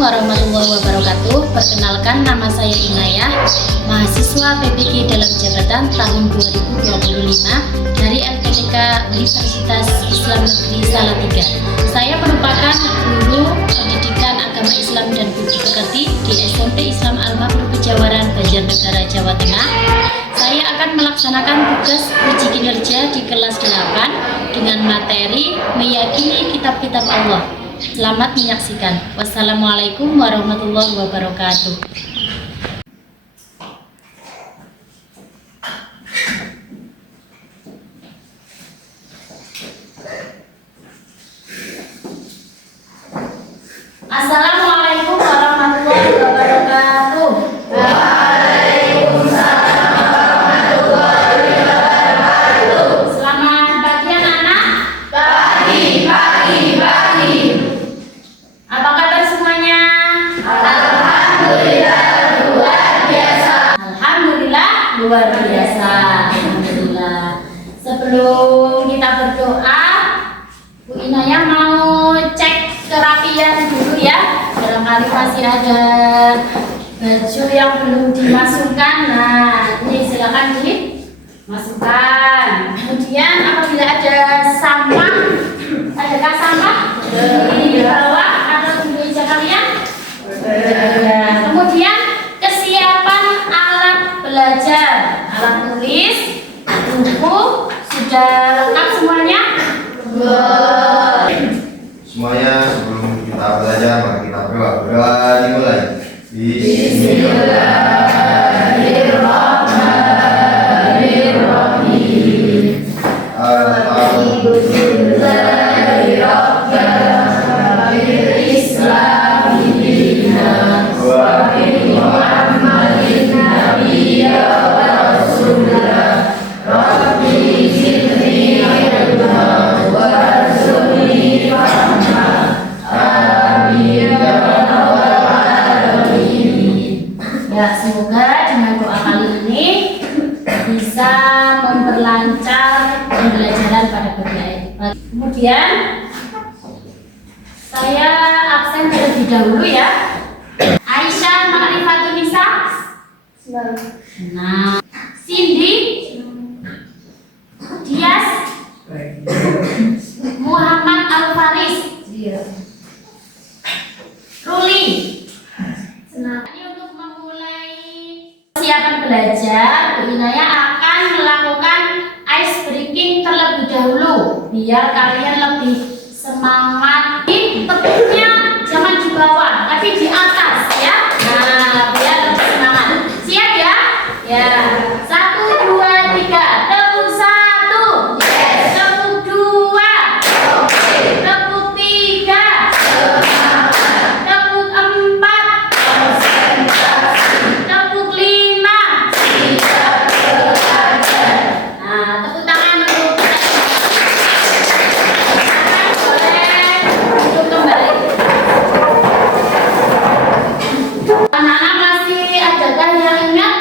warahmatullahi wabarakatuh. Perkenalkan, nama saya Inayah, mahasiswa PPG dalam jabatan tahun 2025 dari LPTK Universitas Islam Negeri Salatiga. Saya merupakan guru pendidikan agama Islam dan budi pekerti di SMP Islam Al-Makmur Pejawaran, Banjarnegara, Jawa Tengah. Saya akan melaksanakan tugas uji kinerja di kelas 8 dengan materi meyakini kitab-kitab Allah. Selamat menyaksikan. Wassalamualaikum warahmatullahi wabarakatuh. Assalamualaikum warahmatullahi wabarakatuh. Selamat pagi anak-anak. Apa kabar semuanya? Alhamdulillah luar biasa. Alhamdulillah. Sebelum kita berdoa, Bu Inayah mau cek kerapian dulu ya. Barangkali masih ada baju yang belum dimasukkan. Nah, ini silakan dimasukkan. Kemudian apabila ada sampah, adakah sampah? Ini di bawah atau di meja kalian? Kemudian kesiapan alat belajar, alat tulis, buku sudah lengkap semuanya? Semuanya sebelum kita belajar mari kita berdoa. Berdoa dimulai. Bismillahirrahmanirrahim. Ya, semoga dengan doa kali ini bisa memperlancar pembelajaran pada pagi hari. Kemudian saya absen terlebih dahulu ya. Aisyah Ma'rifatun Nisa. Nah, Cindy, Dias, Muhammad Al-Faris, Ruli. Ini untuk memulai persiapan belajar, Bu Inayah akan melakukan ice breaking terlebih dahulu biar kalian lebih semangat. Tepuknya jangan di bawah, tapi di atas ya. Nah, biar lebih semangat. Siap ya? Ya. 1, 2, 3. Tepuk 1. Yes. Tepuk 2. Okay. Tepuk 3. Tepuk 4. Tepuk 5. Nah, tepuk tangan untuk boleh duduk kembali. Anak-anak masih adakah yang ingat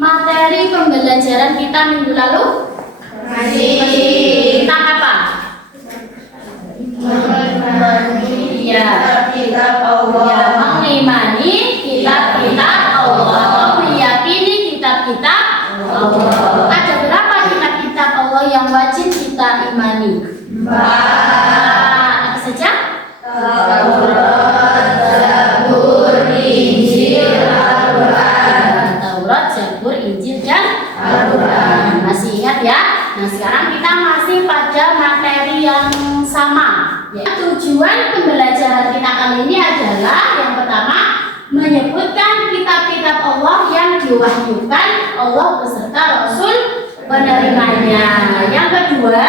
materi pembelajaran kita minggu lalu? Masih. Tentang apa? Ya, mengimani kitab-kitab Allah, meyakini kitab-kitab Allah. Ada berapa kitab-kitab Allah yang wajib kita imani? Apa saja? Taurat, Zabur, Injil, dan Al-Quran. Masih ingat ya? Nah, sekarang kita masih pada materi yang sama. Tujuan pembelajaran kita kali ini adalah yang pertama menyebutkan kitab-kitab Allah yang diwahyukan Allah beserta Rasul penerimanya. Yang kedua,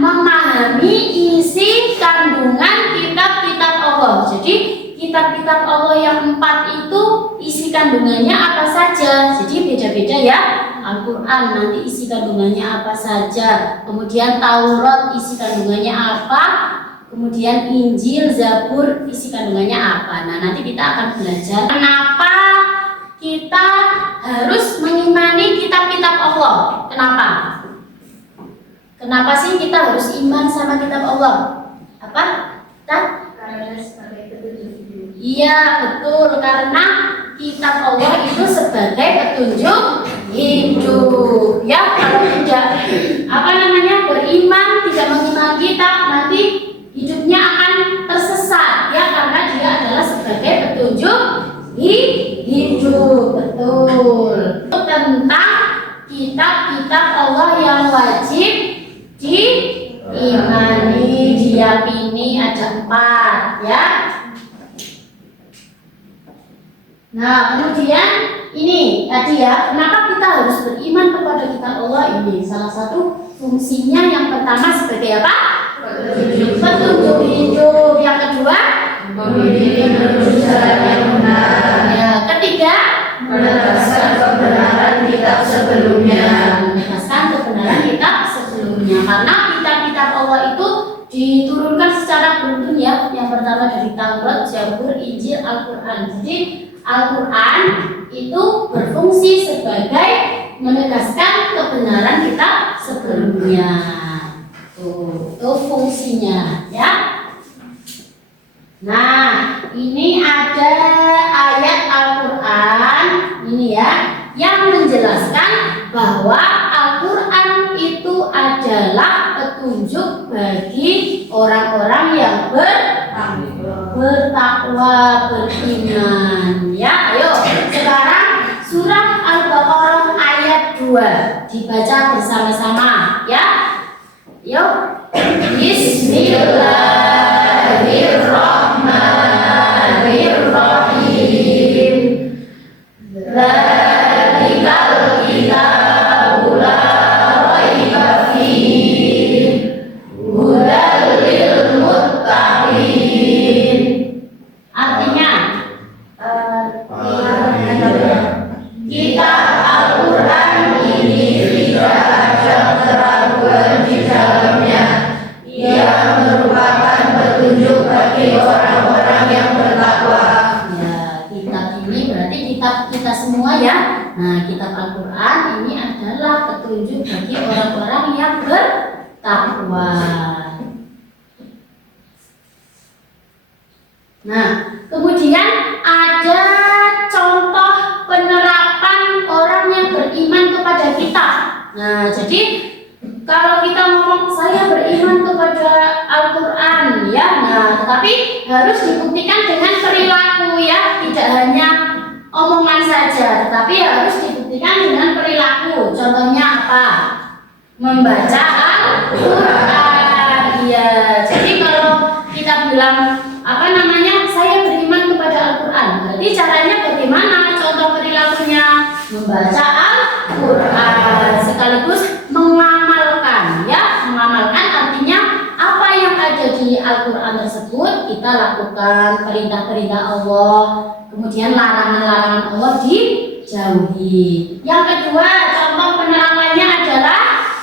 memahami isi kandungan kitab-kitab Allah. Jadi kitab-kitab Allah yang 4 itu isi kandungannya apa saja. Jadi beda-beda ya. Al-Quran nanti isi kandungannya apa saja. Kemudian Taurat isi kandungannya apa. Kemudian Injil, Zabur isi kandungannya apa. Nah, nanti kita akan belajar kenapa kita harus mengimani kitab-kitab Allah. Kenapa? Kenapa sih kita harus iman sama kitab Allah? Apa? Iya, betul, karena kitab Allah itu sebagai petunjuk hidup. Ya, kalau tidak beriman, tidak mengimani kitab, nanti hidupnya akan tersesat ya, karena dia adalah sebagai petunjuk hidup. Betul. Tentang kitab-kitab Allah yang wajib diimani, diyakini, ada 4 ya. Nah, kemudian ini tadi ya, kenapa kita harus beriman kepada kitab Allah ini? Salah satu fungsinya yang pertama sebagai apa? Petunjuk hidup. Yang kedua, membimbing menuju jalan yang benar. ya, ketiga, Menegaskan kebenaran kitab sebelumnya. menegaskan kebenaran kitab sebelumnya. Karena kitab-kitab Allah itu diturunkan secara beruntun ya. Yang pertama dari Taurat, Zabur, Injil, Al-Quran. Jadi Al-Quran itu berfungsi sebagai menegaskan kebenaran kitab sebelumnya. Itu fungsinya ya. Nah, ini ada ayat Al-Quran ini ya, yang menjelaskan bahwa Al-Quran itu adalah petunjuk bagi orang-orang yang bertakwa, beriman ya. Ayo sekarang surah Al-Baqarah ayat 2 dibaca bersama-sama ya. Yuk, Bismillahirrahmanirrahim. Dzalikal kitabu la raiba fihi hudal lil muttaqin. Artinya kitab Al-Quran ini tidak ada keraguan di dalamnya. Ia merupakan petunjuk bagi orang-orang yang bertakwa. Ya, kitab ini berarti kitab kita semua ya. Nah, kitab Al-Quran ini adalah petunjuk bagi orang-orang yang bertakwa. Nah, kemudian ada contoh penerapan orang yang beriman kepada kitab. Nah, jadi kalau kita ngomong saya beriman kepada Al-Quran ya, nah tetapi harus dibuktikan dengan perilaku ya, tidak hanya omongan saja, tetapi harus dibuktikan dengan perilaku. Contohnya apa? Membaca Al-Quran. Ya, jadi kalau kita bilang saya beriman kepada Al-Quran, berarti caranya bagaimana? Contoh perilakunya membaca Al-Quran sekaligus mengamalkan ya. Mengamalkan artinya apa yang ada di Al-Quran tersebut kita lakukan, perintah-perintah Allah, kemudian larangan-larangan Allah dijauhi. Yang kedua, contoh penerapannya adalah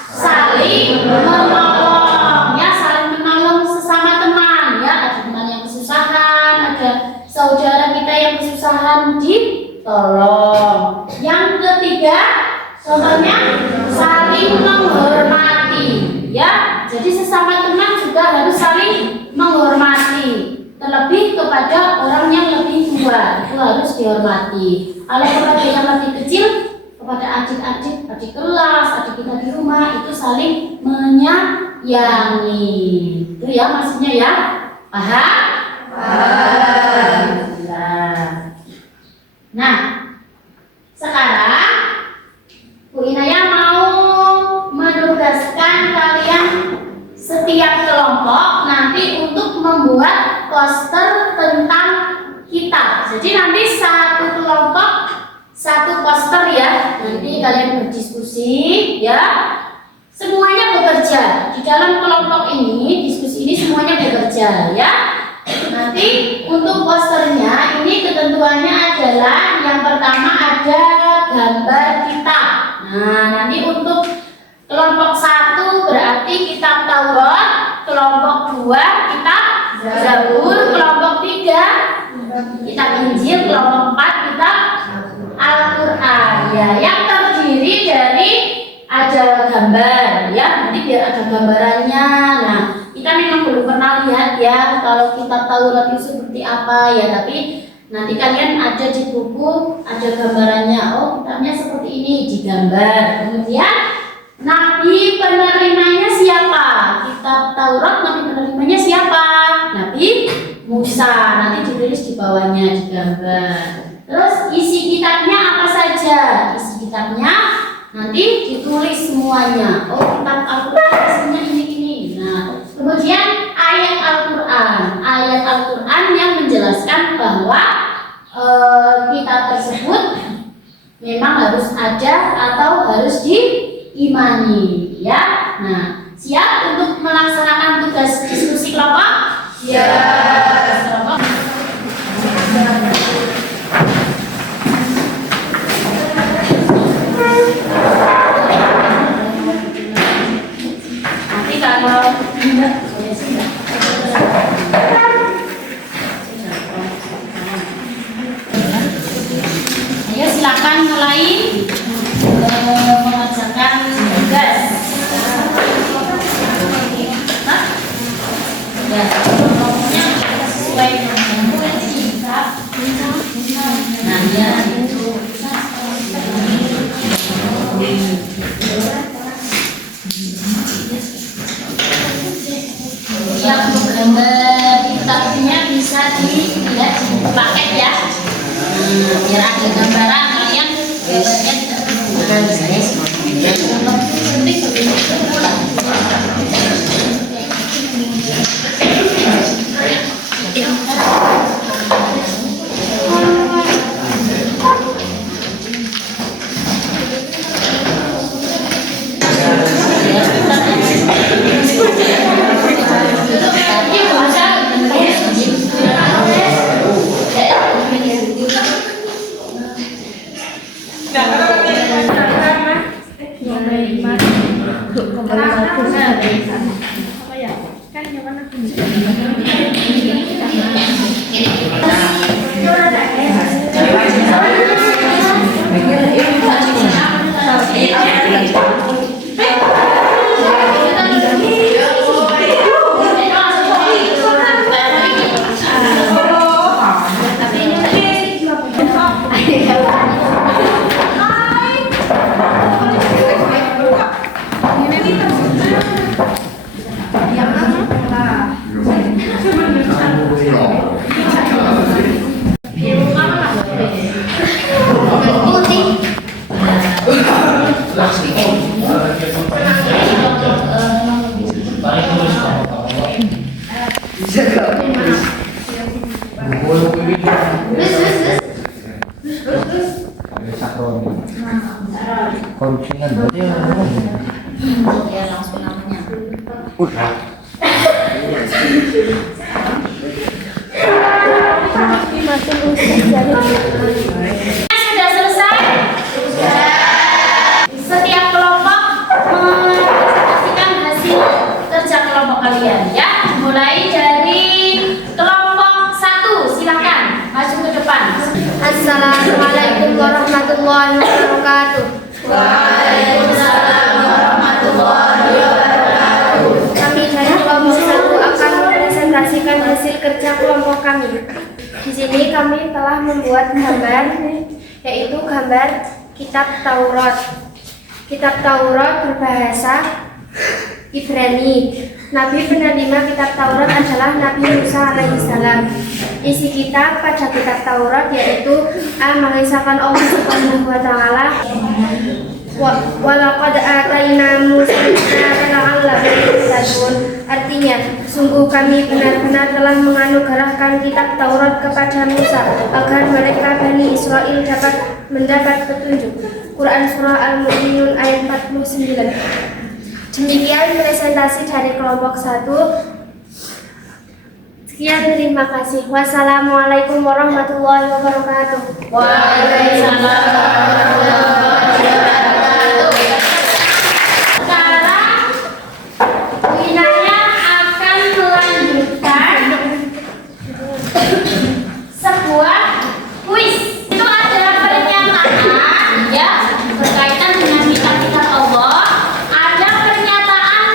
saling menolong ya, saling menolong sesama teman ya. Ada teman yang kesusahan, ada saudara kita yang kesusahan, ditolong. Yang ketiga, contohnya saling menghormati ya. Jadi sesama teman juga harus saling menghormati, terlebih kepada orang yang lebih tua itu harus dihormati. Kalau kepada yang lebih kecil, kepada adik-adik, adik kelas, adik kita di rumah, itu saling menyayangi. Itu ya maksudnya ya. Paham? Paham. Nah, sekarang Bu Inaya mau menugaskan kalian setiap kelompok nanti untuk membuat poster tentang kitab. Jadi nanti satu kelompok satu poster ya. Nanti kalian berdiskusi ya. Semuanya bekerja di dalam kelompok ini. Diskusi ini semuanya bekerja ya. Nanti untuk posternya ini ketentuannya adalah yang pertama ada gambar kitab. Nah, nanti untuk kelompok 1 berarti kitab Taurat, kelompok 2 kitab Zabur, kelompok 3 kitab Injil, kelompok 4 kitab Al-Quran ya, yang terdiri dari ada gambar ya. Nanti biar ada gambarannya. Nah, kita memang belum pernah lihat ya kalau kitab Taurat itu seperti apa ya, tapi nanti kalian ada di buku, ada gambarannya. Oh, kitabnya seperti ini, digambar. Kemudian nabi penerimanya siapa? Kitab Taurat nabi penerimanya siapa? Nabi Musa. Nanti ditulis di bawahnya, digambar. Terus isi kitabnya apa saja? Isi kitabnya nanti ditulis semuanya. Oh, kitab Al-Quran isinya ini. Nah, kemudian ayat Al-Quran yang menjelaskan bahwa kitab tersebut memang harus ada atau harus diimani, ya. Nah, siap untuk melaksanakan tugas diskusi kelompok? Siap. Kelompok. Nanti kalau ayo silakan mulai mengerjakan tugas. Ya, pokoknya sesuai dengan kitab. Nah, ya itu. Ya, untuk gambar kitabnya bisa dilihat di paket ya. Biar ada gambaran kalian gambarnya tidak korupsinya berarti ya langsung namanya. Sudah selesai? Setiap kelompok mempresentasikan hasil kerja kelompok kalian ya. Mulai dari kelompok 1, silakan maju ke depan. Assalamualaikum warahmatullahi wabarakatuh. Waalaikumsalam warahmatullahi wabarakatuh. Kami dari kelompok 1 akan mempresentasikan hasil kerja kelompok kami. Di sini kami telah membuat gambar, yaitu gambar kitab Taurat. Kitab Taurat berbahasa Ibrani. Nabi penerima kitab Taurat adalah Nabi Musa alaihissalam. Isi kitab pada kitab Taurat yaitu mengisahkan Allah Subhanahu wa taala walaqad ataina Musa la'allahum. Artinya, sungguh kami benar-benar telah menganugerahkan kitab Taurat kepada Musa agar mereka Bani Israel dapat mendapat petunjuk. Quran Surah Al-Mu'minun ayat 49. Demikian presentasi dari kelompok 1. Sekian, terima kasih. Wassalamualaikum warahmatullahi wabarakatuh. Waalaikumsalam warahmatullahi wabarakatuh. Sekarang Winaya akan melanjutkan sebuah kuis. Itu ada pernyataan ya berkaitan dengan kitab-kitab Allah. Ada pernyataan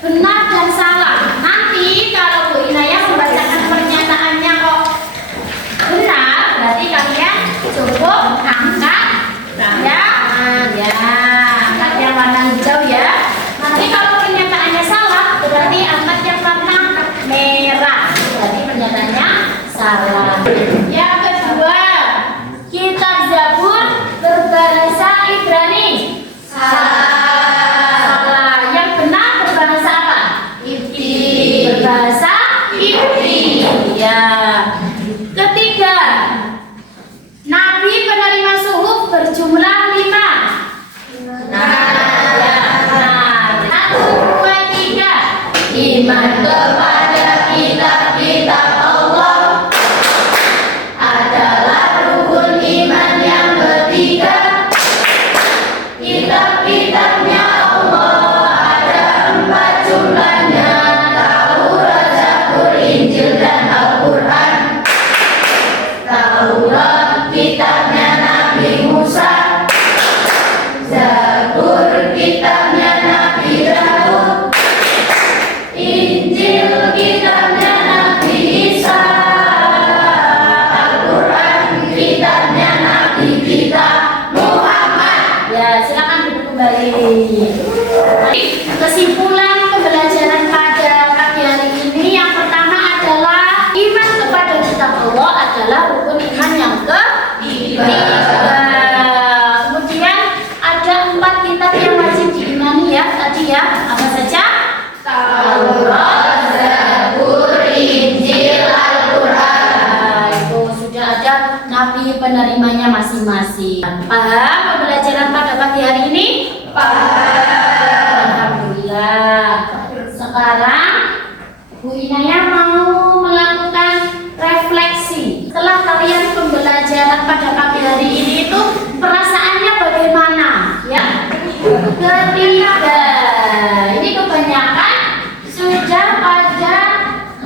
benar dan salah. Nanti Kesimpulan pembelajaran pada pagi hari ini yang pertama adalah iman kepada kitab Allah adalah rukun iman yang ketiga. Kemudian ada 4 kitab yang wajib diimani ya tadi ya. Apa saja? Taurat, Zabur, Injil, Al-Quran. Itu sudah ada nabi penerimanya masing-masing. Paham pembelajaran pada pagi hari ini? Sekarang Bu Inaya mau melakukan refleksi. Setelah kalian pembelajaran pada pagi hari ini itu perasaannya bagaimana? Ya, ketiga. Ini kebanyakan sudah pada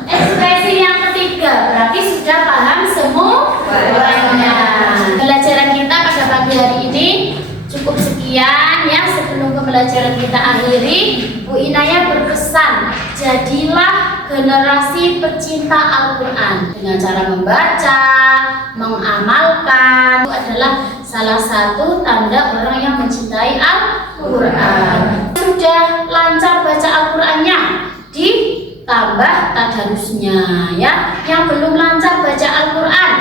ekspresi yang ketiga. Berarti sudah paham semuanya. Pembelajaran kita pada pagi hari ini cukup sekian ya. Sebelum pembelajaran kita akhiri, Bu Inaya berpesan, jadilah generasi pecinta Al-Quran dengan cara membaca, mengamalkan. Itu adalah salah satu tanda orang yang mencintai Al-Quran. Sudah lancar baca Al-Qurannya, ditambah tadarusnya ya. Yang belum lancar baca Al-Quran,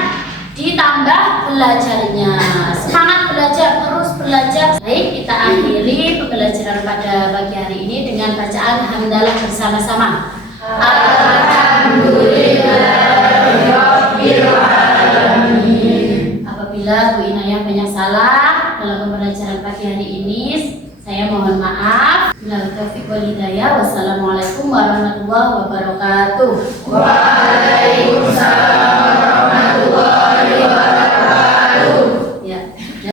ditambah belajarnya. Semangat belajar, terus belajar. Baik, kita akhiri pembelajaran pada pagi hari ini dengan bacaan hamdalah bersama-sama. Alhamdulillahirabbil alamin. Apabila Bu Inaya banyak salah dalam pembelajaran pagi hari ini, saya mohon maaf. Bila taufiq wal hidayah. Wassalamualaikum warahmatullahi wabarakatuh. Waalaikumsalam.